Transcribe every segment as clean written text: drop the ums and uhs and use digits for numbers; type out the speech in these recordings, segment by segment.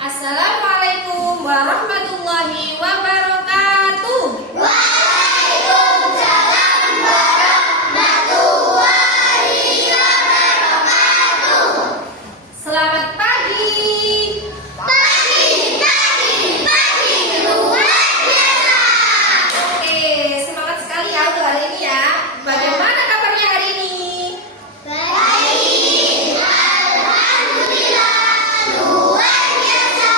Assalamualaikum warahmatullahi wabarakatuh. Waalaikumsalam warahmatullahi wabarakatuh. Selamat pagi. Pagi luar biasa. Oke, semangat sekali ya untuk hari ini ya. Bagaimana kabarnya hari ini? Baik, alhamdulillah luar biasa.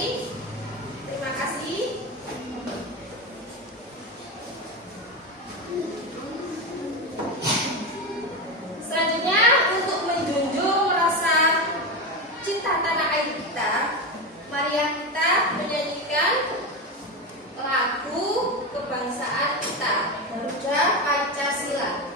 kembali. Terima kasih. Selanjutnya untuk menjunjung rasa cinta tanah air kita, mari kita menyanyikan lagu kebangsaan kita, Garuda Pancasila.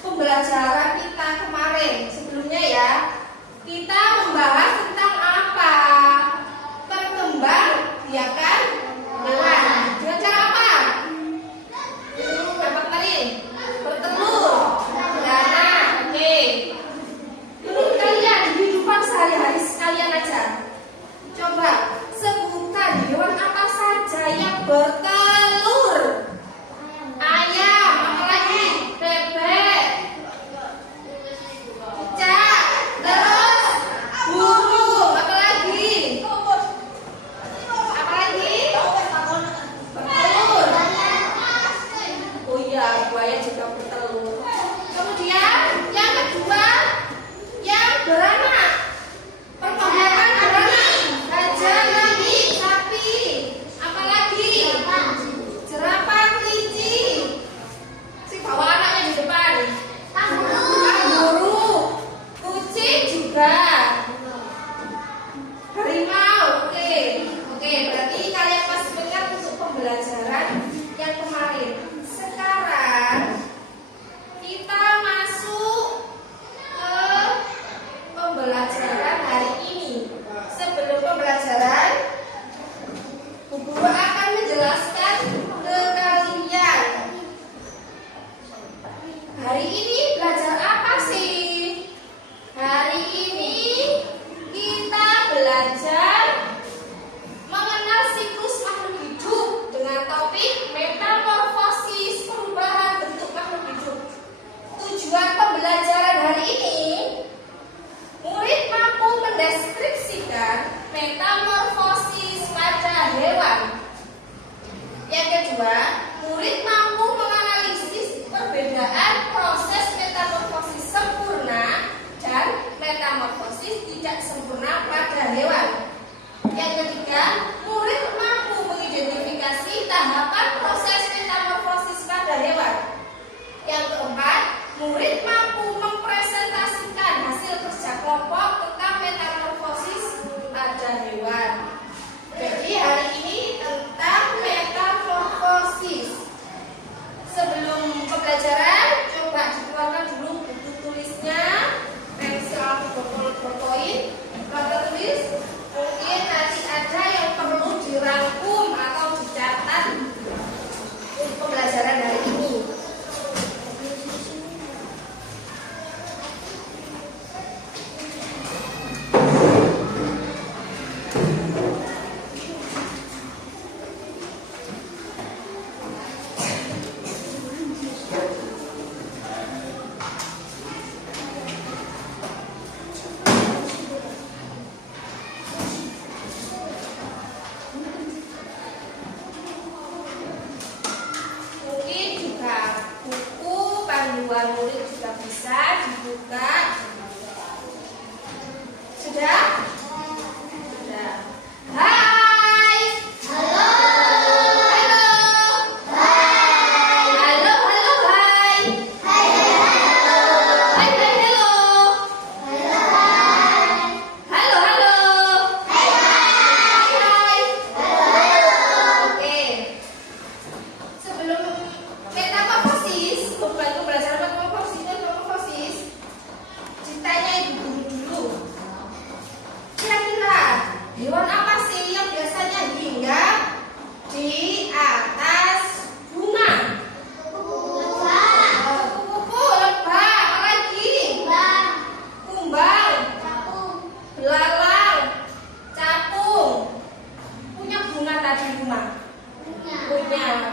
Pembelajaran kita kemarin sebelumnya ya, kita membahas tentang apa? Perkembangbiakan hewan. Dengan cara apa? Apa kemarin? Bertelur, beranak. Oke. Menurut kalian di kehidupan sehari-hari sekalian aja, coba sebutkan hewan apa saja yang bertelur. Ayam, apa lagi? Bebek, cicak, terus burung, apa lagi? Apa lagi? Bertelur. Oh iya, buaya juga bertelur. Kemudian yang kedua, yang beranak. Perkembangan beranak. Gajah, babi, sapi. Apa lagi? Jerapah, kelinci. Si bawa anaknya di depan. Kanguru, kucing juga. Harimau. Oke, berarti kalian masih ingat untuk pembelajaran yang kemarin. Sekarang kita masuk ke pembelajaran hari ini. Sebelum pembelajaran, Bu Guru akan menjelaskan ke kalian. Hari ini belajar apa sih? Hari ini kita belajar mengenal siklus makhluk hidup dengan topik metamorfosis, perubahan bentuk makhluk hidup. Tujuan pembelajaran hari ini, murid mampu mendeskripsikan metamorfosis pada hewan. Yang kedua, murid mampu menganalisis perbedaan proses metamorfosis sempurna dan metamorfosis tidak sempurna pada hewan. Yang ketiga, murid mampu mengidentifikasi tahapan proses metamorfosis pada hewan. Yang keempat, murid mampu mempresentasikan hasil kerja kelompok tentang metamorfosis pada hewan. Jadi hari ini tentang metamorfosis. Sebelum pembelajaran, coba dikeluarkan dulu buku tulisnya, pensil atau ballpoint, paper tulis. Mungkin nanti ada yang perlu dirangkum atau dicatat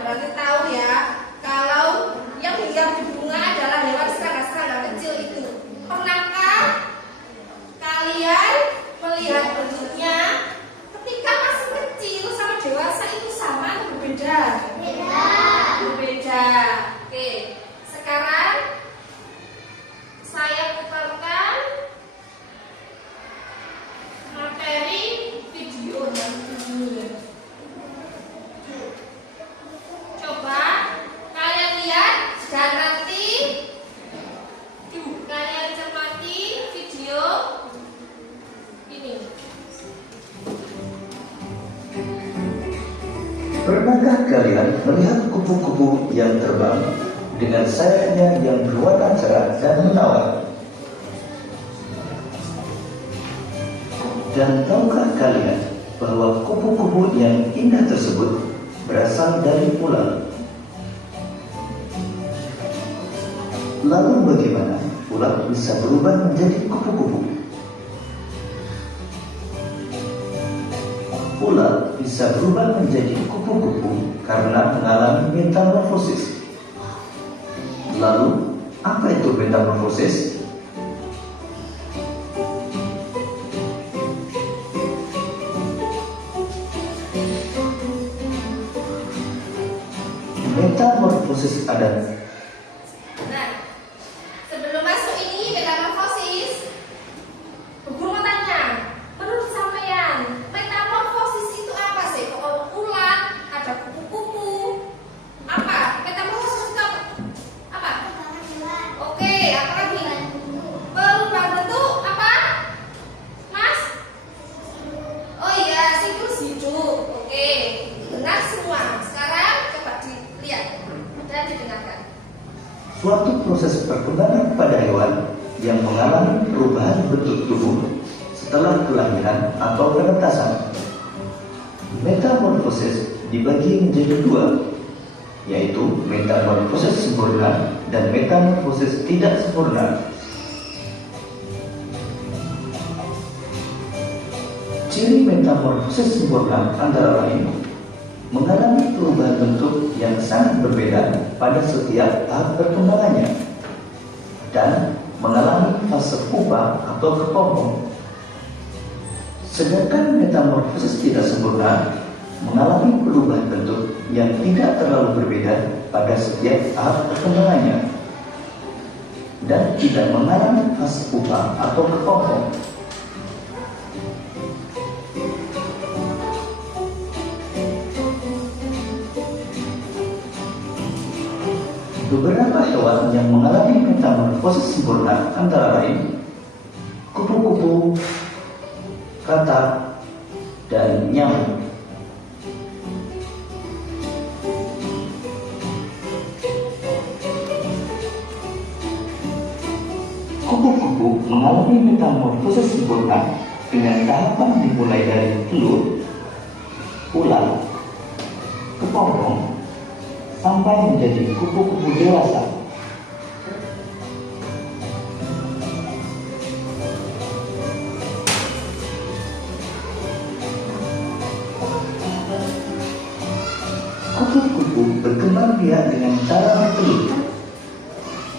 berarti tahu ya, kalau yang hidup di bunga adalah hewan serangga-serangga kecil itu. Pernahkah kalian melihat bentuknya ketika masih kecil sama dewasa itu sama atau berbeda? Berbeda. Oke, sekarang saya putarkan materi videonya dulu. Coba kalian lihat dan nanti kalian cermati video ini. Pernahkah kalian melihat kupu-kupu yang terbang dengan sayapnya yang berwarna cerah dan menawan? Dan tahukah kalian bahwa kupu-kupu yang indah tersebut berasal dari ular? Lalu bagaimana ular bisa berubah menjadi kupu-kupu? Ular bisa berubah menjadi kupu-kupu karena mengalami metamorfosis. Lalu, apa itu metamorfosis? Metamorfosis adalah Nah, sebelum masuk ini metamorfosis, Guru mau tanya, menurut sampean metamorfosis itu apa sih? Kalau ular ada kupu-kupu, apa? Metamorfosis itu apa? Oke, apa lagi? Perubahan bentuk apa? Mas? Oh iya, siklus hidup. Oke, benar semua. Sekarang coba dilihat dan didengarkan. suatu proses perkembangan pada hewan yang mengalami perubahan bentuk tubuh setelah kelahiran atau penetasan. Metamorfosis dibagi menjadi dua, yaitu metamorfosis sempurna dan metamorfosis tidak sempurna. Ciri metamorfosis sempurna antara lain mengalami perubahan bentuk yang sangat berbeda pada setiap tahap perkembangannya dan mengalami fase pupa atau kepompong. Sedangkan metamorfosis tidak sempurna mengalami perubahan bentuk yang tidak terlalu berbeda pada setiap tahap perkembangannya dan tidak mengalami fase pupa atau kepompong. Beberapa hewan yang mengalami metamorfosis sempurna antara lain kupu-kupu, katak, dan nyamuk. Kupu-kupu mengalami metamorfosis sempurna dengan tahapan dimulai dari telur, ular, kepompong, sampai menjadi kupu-kupu dewasa. Kupu-kupu berkembang biak dengan cara bertelur.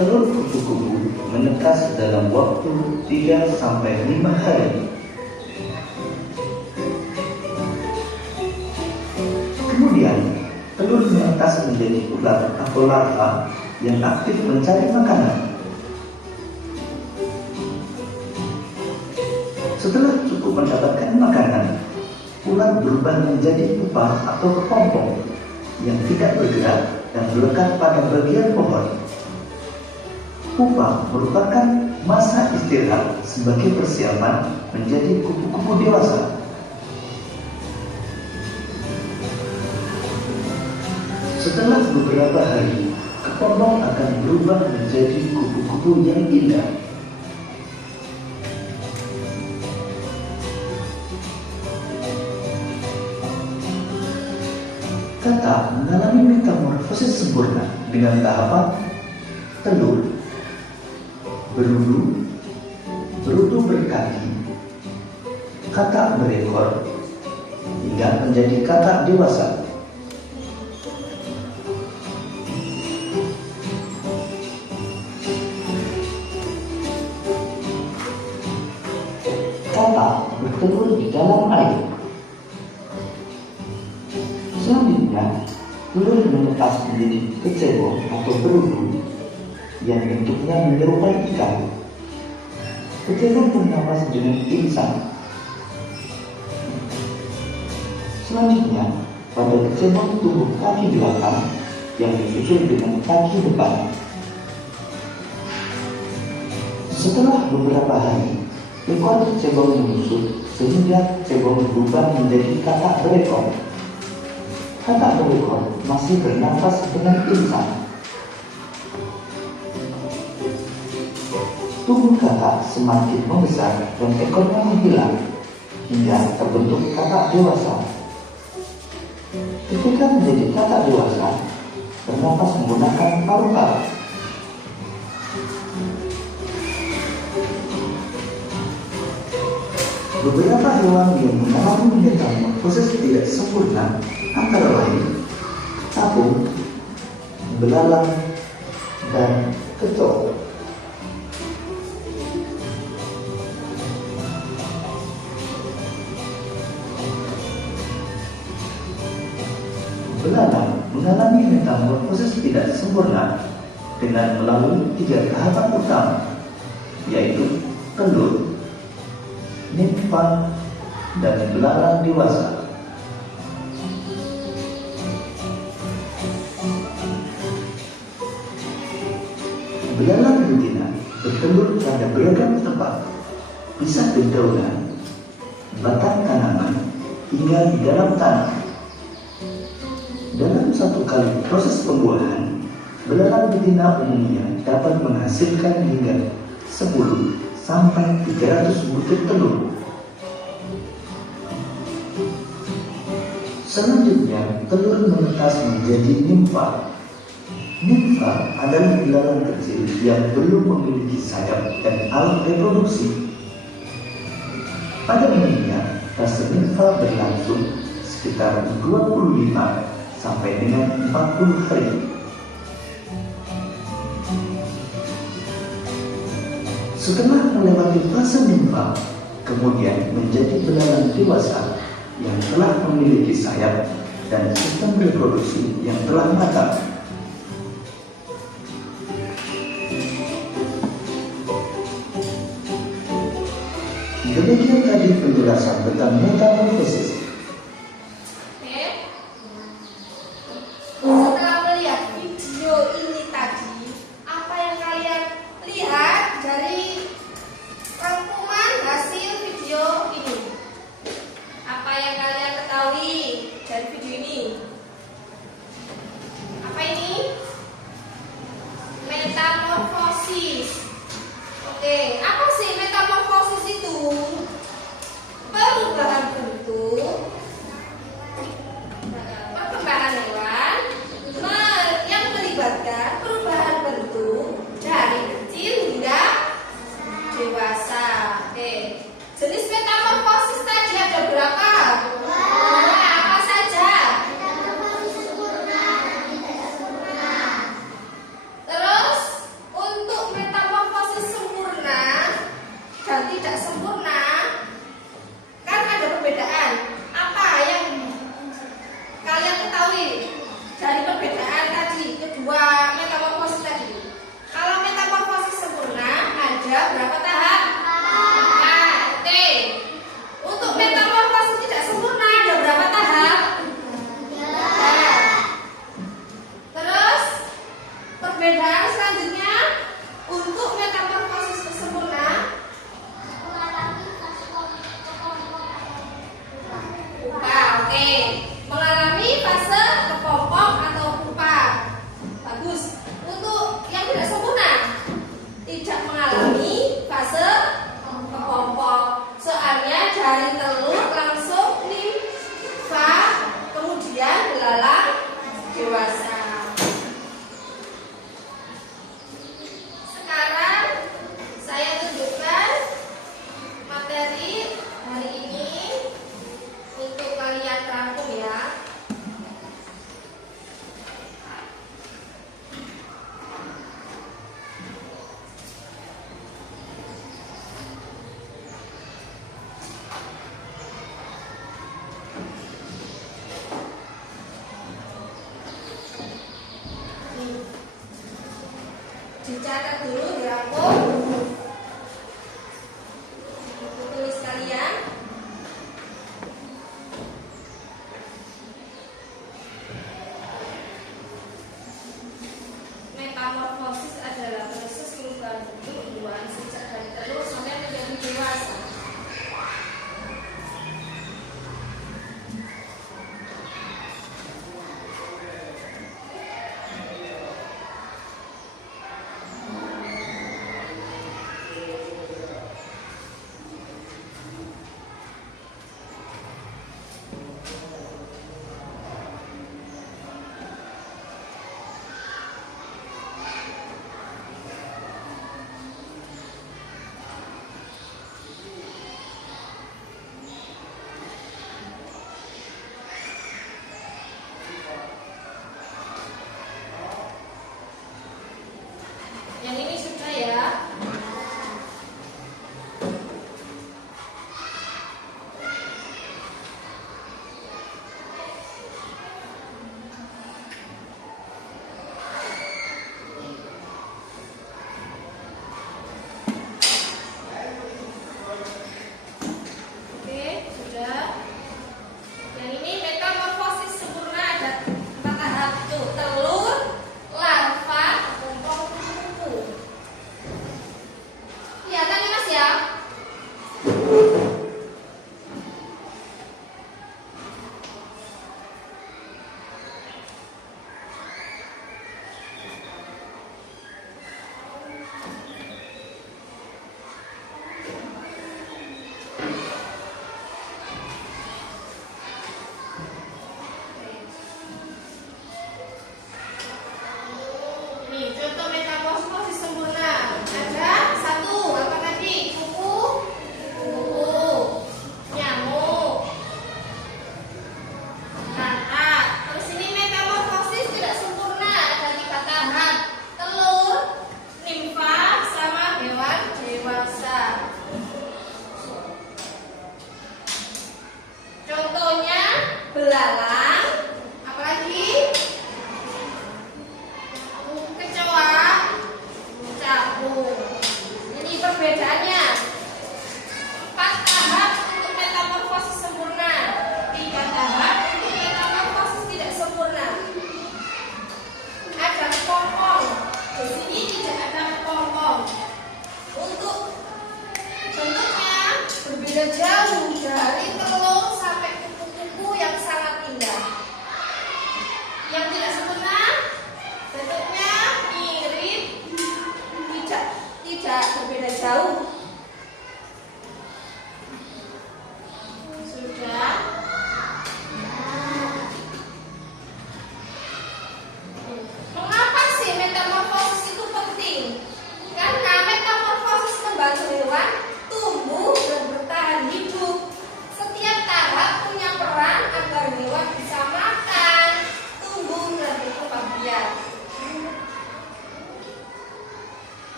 Telur kupu-kupu menetas dalam waktu 3-5 hari. Kemudian, telur menetas menjadi ular atau larva yang aktif mencari makanan. Setelah cukup mendapatkan makanan, ular berubah menjadi pupa atau kepompong yang tidak bergerak dan melekat pada bagian pohon. Pupa merupakan masa istirahat sebagai persiapan menjadi kupu-kupu dewasa. Setelah beberapa hari, kepompong akan berubah menjadi kupu-kupu yang indah. Katak mengalami metamorfosis sempurna dengan tahapan telur, berudu, berudu berkaki, katak berekor, hingga menjadi katak dewasa. bertelur di dalam air. Selanjutnya, telur menetas menjadi kecebong atau berudu yang bentuknya menyerupai ikan. Kecebong bernapas dengan insang. Selanjutnya, pada kecebong tumbuh kaki belakang yang disusul dengan kaki depan. Setelah beberapa hari, ekor kecebong menyusut sehingga kecebong berubah menjadi kakak berekor. Kakak berekor masih bernafas dengan insang. Tubuh kakak semakin membesar dan ekornya menghilang hingga terbentuk kakak dewasa. Ketika menjadi kakak dewasa, bernafas menggunakan paru-paru. Beberapa hewan yang mengalami metamorfosis tidak sempurna antara lain capung, belalang, dan kecoa. Belalang mengalami metamorfosis tidak sempurna dengan melalui 3 tahapan utama, yaitu telur, nimfa, dan belalang dewasa. Belalang betina bertelur pada beragam tempat, bisa dedaunan, batang tanaman, hingga di dalam tanah. Dalam satu kali proses pembuahan, belalang betina umumnya dapat menghasilkan hingga 10 sampai 300 butir telur. Selanjutnya, telur menetas menjadi nimfa. Nimfa adalah belalang kecil yang belum memiliki sayap dan alat reproduksi. Pada umumnya, fase nimfa berlangsung sekitar 25 sampai dengan 40 hari. Setelah melewati fase nimfa, kemudian menjadi belalang dewasa yang telah memiliki sayap dan sistem reproduksi yang telah matang. Demikian tadi penjelasan tentang metamorfosis. Setelah melihat video ini tadi, apa yang kalian lihat dari rangkuman hasil video ini? Apa yang kalian ketahui dari video ini? Apa ini? Metamorfosis. Oke, apa sih metamorfosis itu? Perubahan bentuk Dicatat dulu, dirangkum. Buku tulis kalian. Metamorfosis adalah proses perubahan bentuk hewan sejak dari telur sampai menjadi dewasa.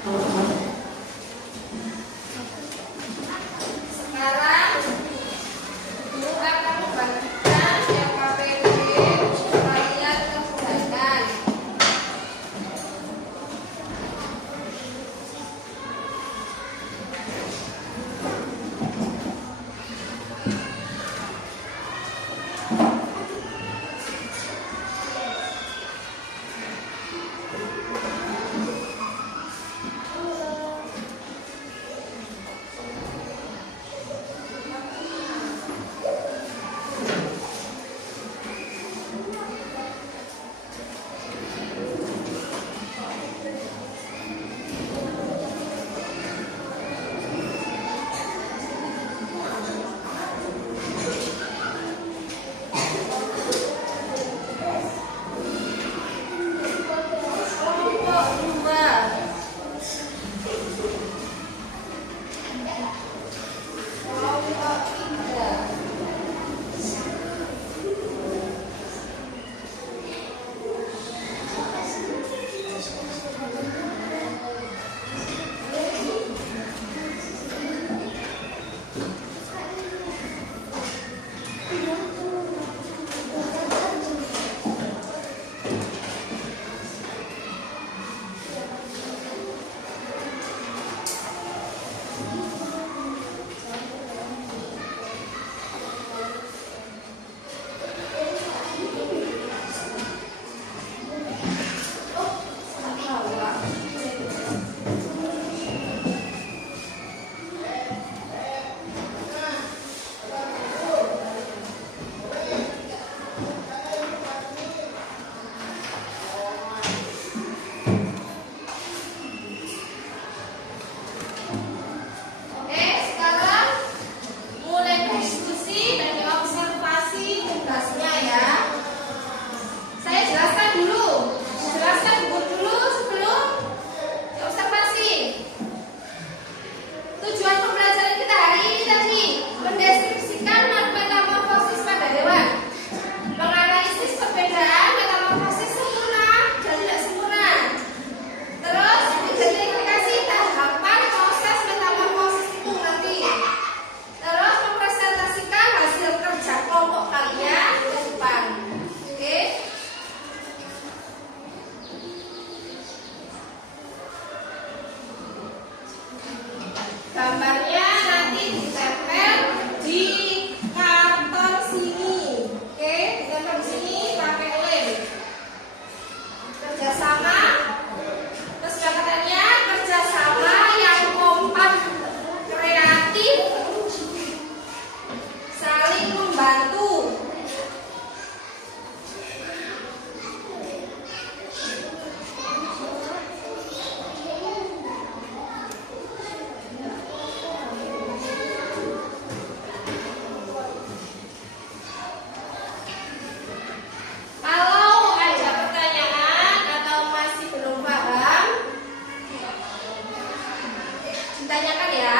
Sekarang guru akan membagikan LKPD kalian kerjakan. Kelompok 2. Kelompok 3. Oke, sekarang mulai diskusi dan observasi tugasnya ya. Saya jelaskan dulu. Jelaskan dulu sebelum observasi. Tujuan pembelajaran kita hari ini tadi mendeskripsikan metamorfosis pada hewan, menganalisis perbedaan metamorfosis sempurna dan tidak sempurna. Terus identifikasi tahapan proses metamorfosis itu nanti. Terus mempresentasikan hasil kerja kelompok kalian ke depan. Oke? Gambarnya nanti ditempel di karton sini. Oke, ditempel di sini pakai lem. Kerjasama. Terus katanya kerjasama yang kompak, kreatif, saling membantu. Kalau ada pertanyaan atau masih belum paham, ditanyakan ya.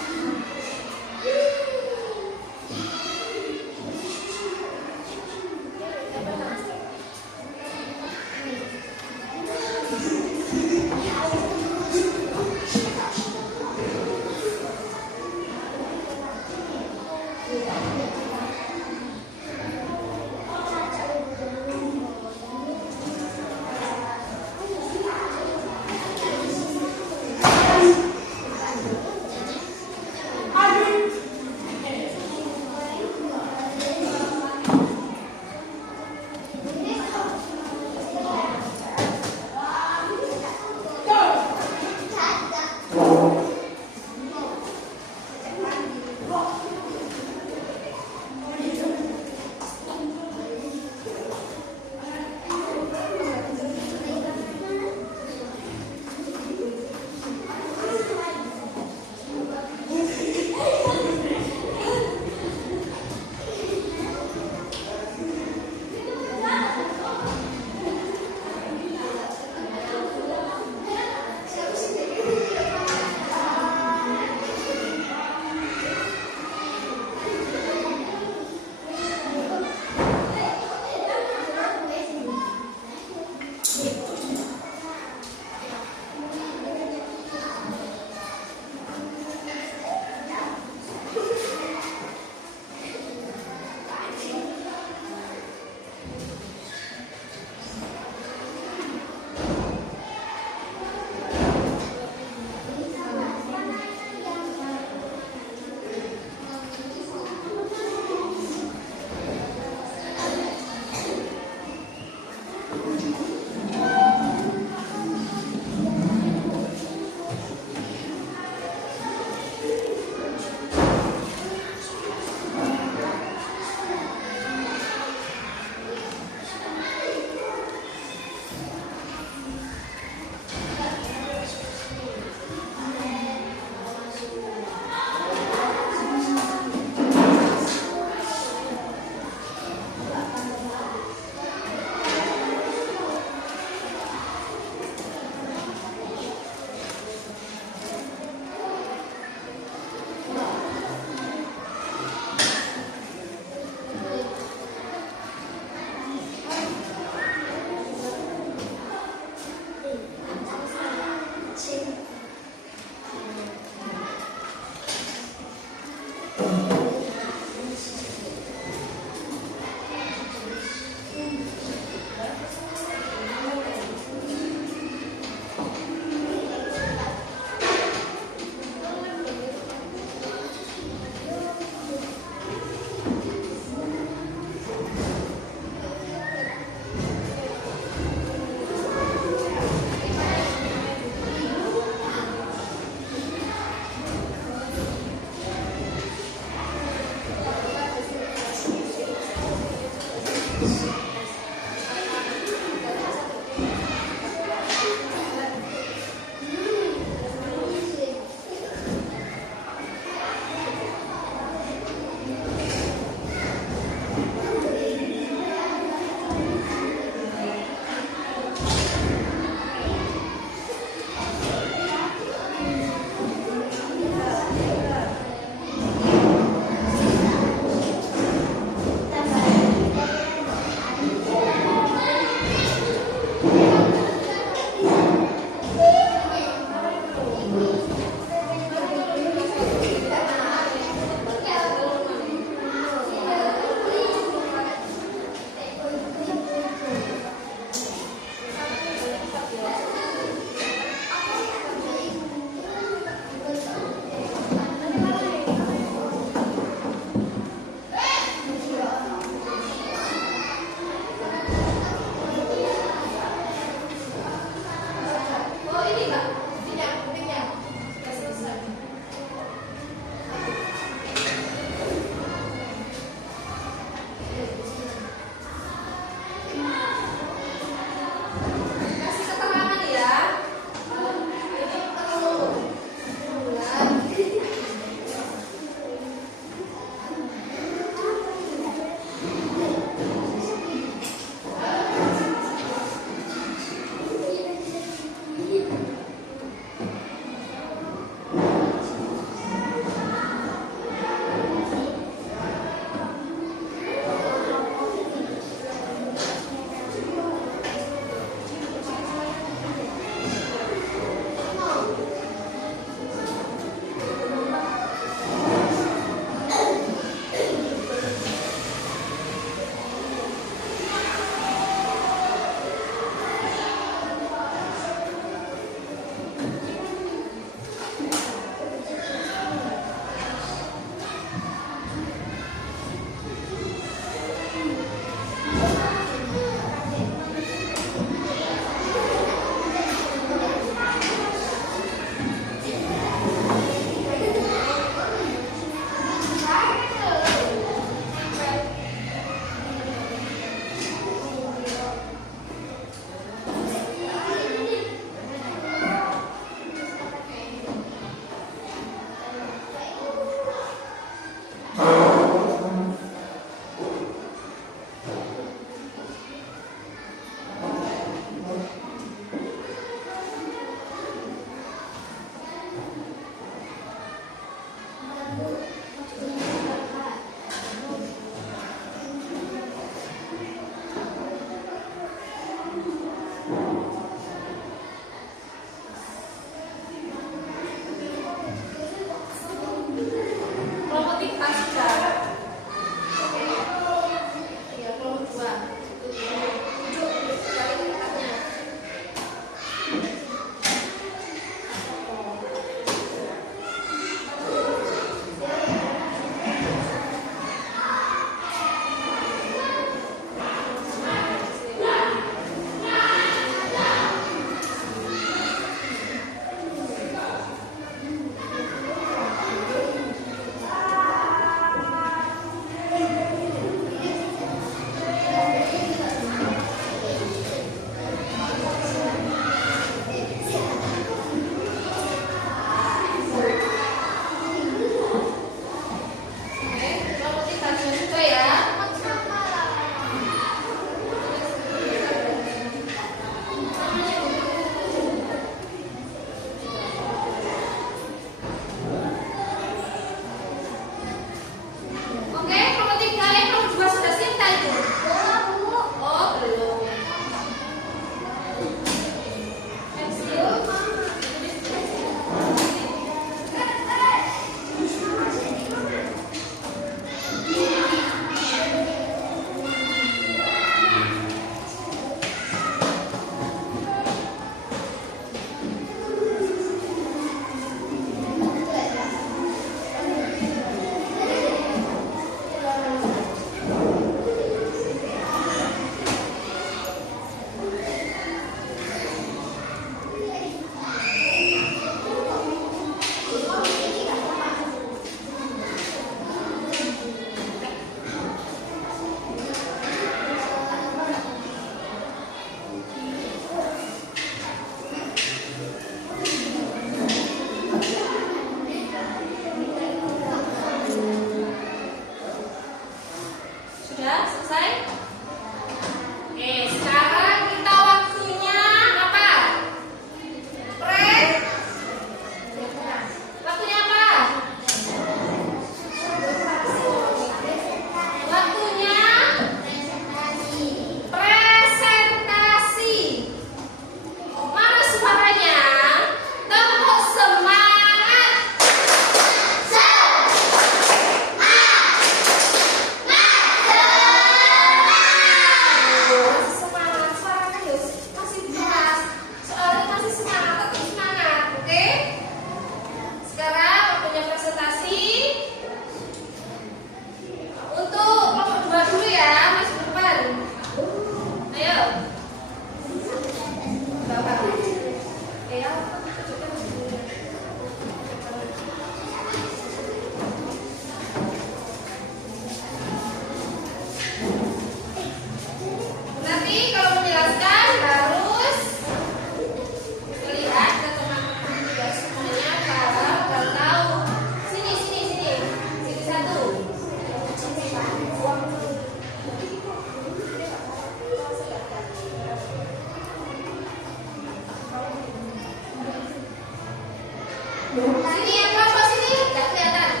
Sini yang kelompok sini, nggak kelihatan.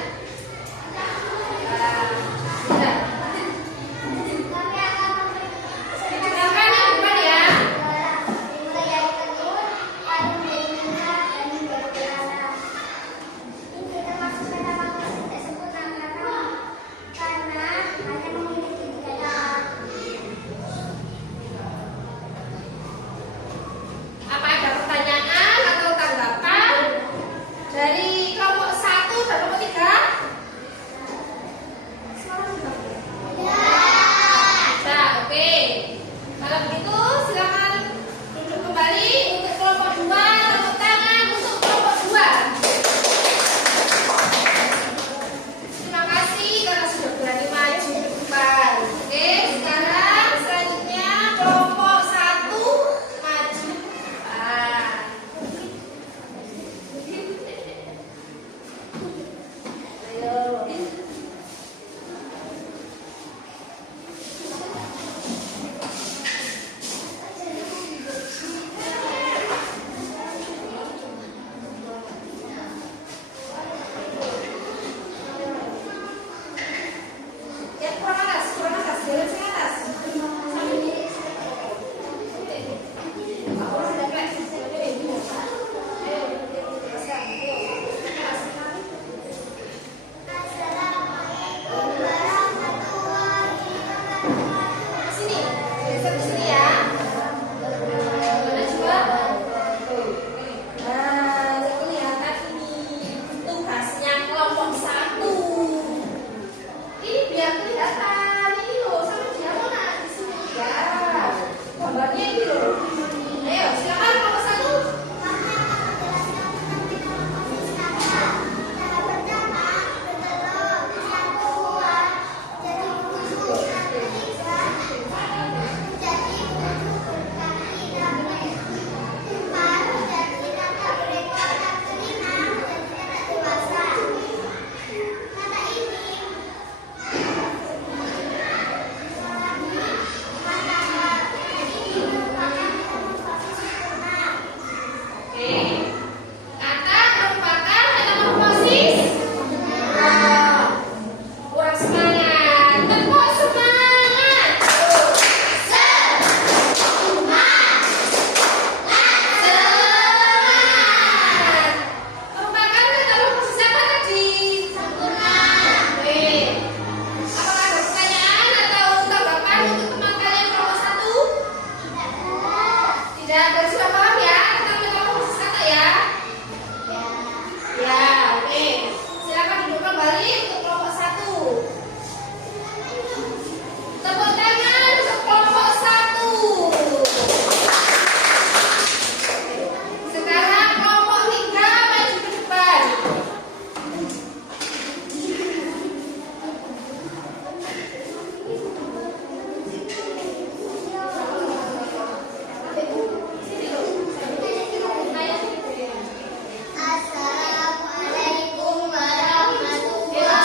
Nah, sudah. Didengarkan yang depan ya. Apa ada pertanyaan atau tanggapan dari kelompok 1 dan kelompok 3? Bisa, oke. Kalau begitu silakan duduk kembali untuk kelompok 2, tepuk tangan untuk kelompok 2. Terima kasih karena sudah berani maju ke depan. Oke, sekarang selanjutnya kelompok 1 maju ke depan. Ayo. Ya, kurang atas, jalan ke atas. Aku sudah kelas. Ayo, teruskan. Sini, geser ke sini ya. Mana coba? Nah, kelihatan ini tugasnya kelompok 1. Ini biar kelihatan, ini loh sama dia mana di sini ya. Gambarnya ini loh. Ayo, silakan kelompok 1. Oke. Kata merupakan metamorfosis. Kurang semangat. Tepuk semangat. Semangat. Merupakan metamorfosis apa tadi? Sempurna. Oke. Apakah ada pertanyaan atau tanggapan untuk teman kalian kelompok 1? Tidak, berarti sudah paham ya tentang metamorfosis kata ya? Ya, oke. Silakan duduk kembali untuk kelompok 1. Tepuk tangan untuk kelompok 1. Sekarang kelompok 3 maju ke depan. Assalamualaikum warahmatullahi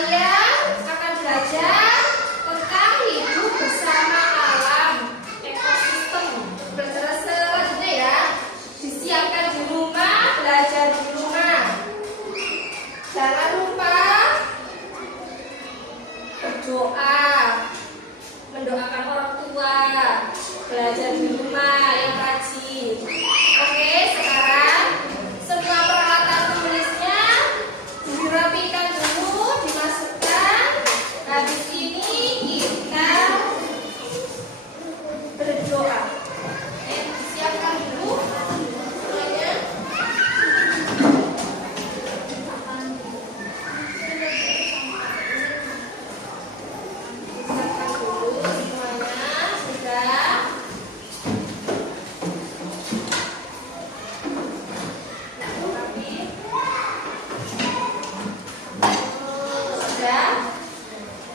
kalian akan belajar tentang hidup bersama alam, ekosistem. Belajar selanjutnya ya, disiapkan di rumah, belajar di rumah. Jangan lupa berdoa, mendoakan orang tua, belajar di rumah yang rajin. Oke, sekarang semua peralatan menulisnya dirapikan dulu, dimasukkan. Habis ini kita berdoa. Siapkan dulu semuanya. Siapkan dulu semuanya. Sudah. Rapi. Sudah.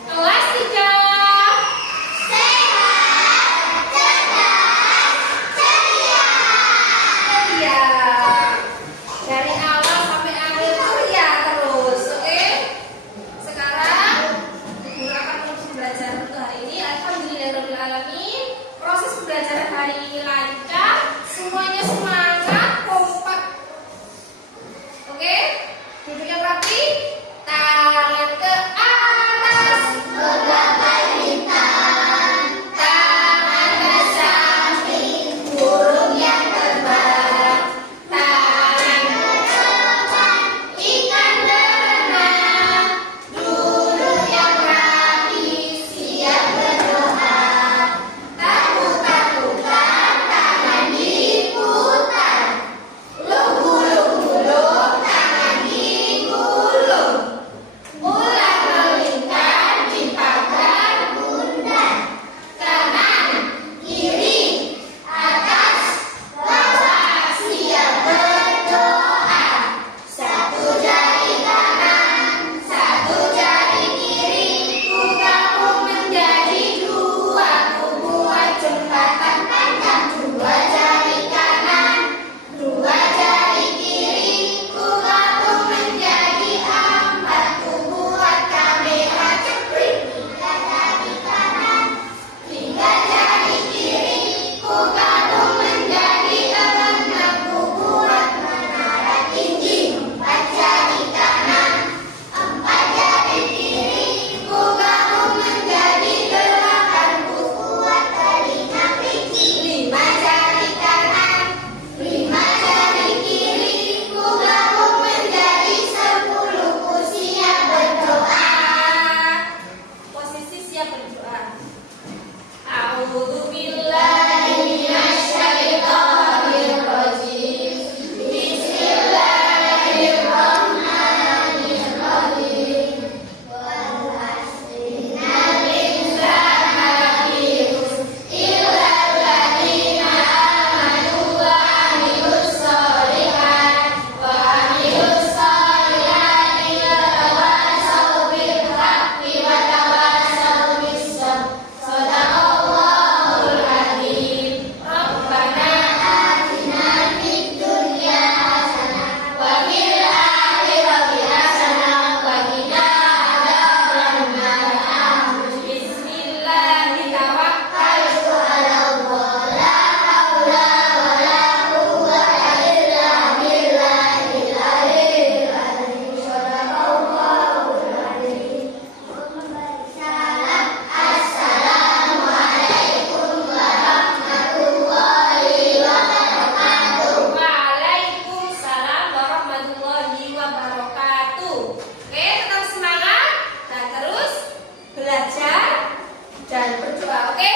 Kelas 3. Ceria. Dari awal sampai akhir ceria terus, oke? Sekarang guru akan langsung belajar untuk hari ini. Alhamdulillahirobbilalamin. Proses pembelajaran hari ini lancar, semuanya semangat, kompak. Oke? Duduk yang rapi, tangan ke atas, Menggapai bintang, tangan ke samping, burung yang terbang, tangan ikan berenang, duduk yang rapi, siap berdoa. takut-takutan, tangan diputar, Lugulung-gulung, tangan digulung, ular melingkar di pagar bundar, kanan, kiri, atas, bawah, siap berdoa. Satu jari kanan, satu jari kiri, ku gabung menjadi dua, ku buat jembatan panjang. dua jari kanan, dua jari kiri, Ku gabung menjadi empat, ku buat kamera jeprit. tiga jari kanan, Tiga jari kiri, ku gabung menjadi enam, ku buat menara tinggi. Empat jari kanan, empat jari kiri, ku gabung menjadi delapan, ku buat telinga kelinci. lima jari kanan, Lima jari kiri, ku gabung menjadi 10. Ku siap berdoa. Posisi siap berdoa. A'udzu billahi minasyaitonir rajim. Bismillahirrahmanirrahim. Illa alladziina amanu wa 'amilus sholihat wa 'amilus sholihati wa tawassaw bil haqqi wa tawassaw bis sabr. Shadaqallahul adzim. Rabbana Atina fid dunya hasanah, wa fil akhirati hasanah wa qina adzabannar. Bismillahi tawakkaltu 'alallah, la haula wa la quwwata illa billahil aliyyil azim. Shadaqallahul adzim. salam. Assalamualaikum warahmatullahi wabarakatuh. Waalaikumsalam warahmatullahi wabarakatuh. Oke, tetap semangat dan terus belajar dan berdoa. Oke?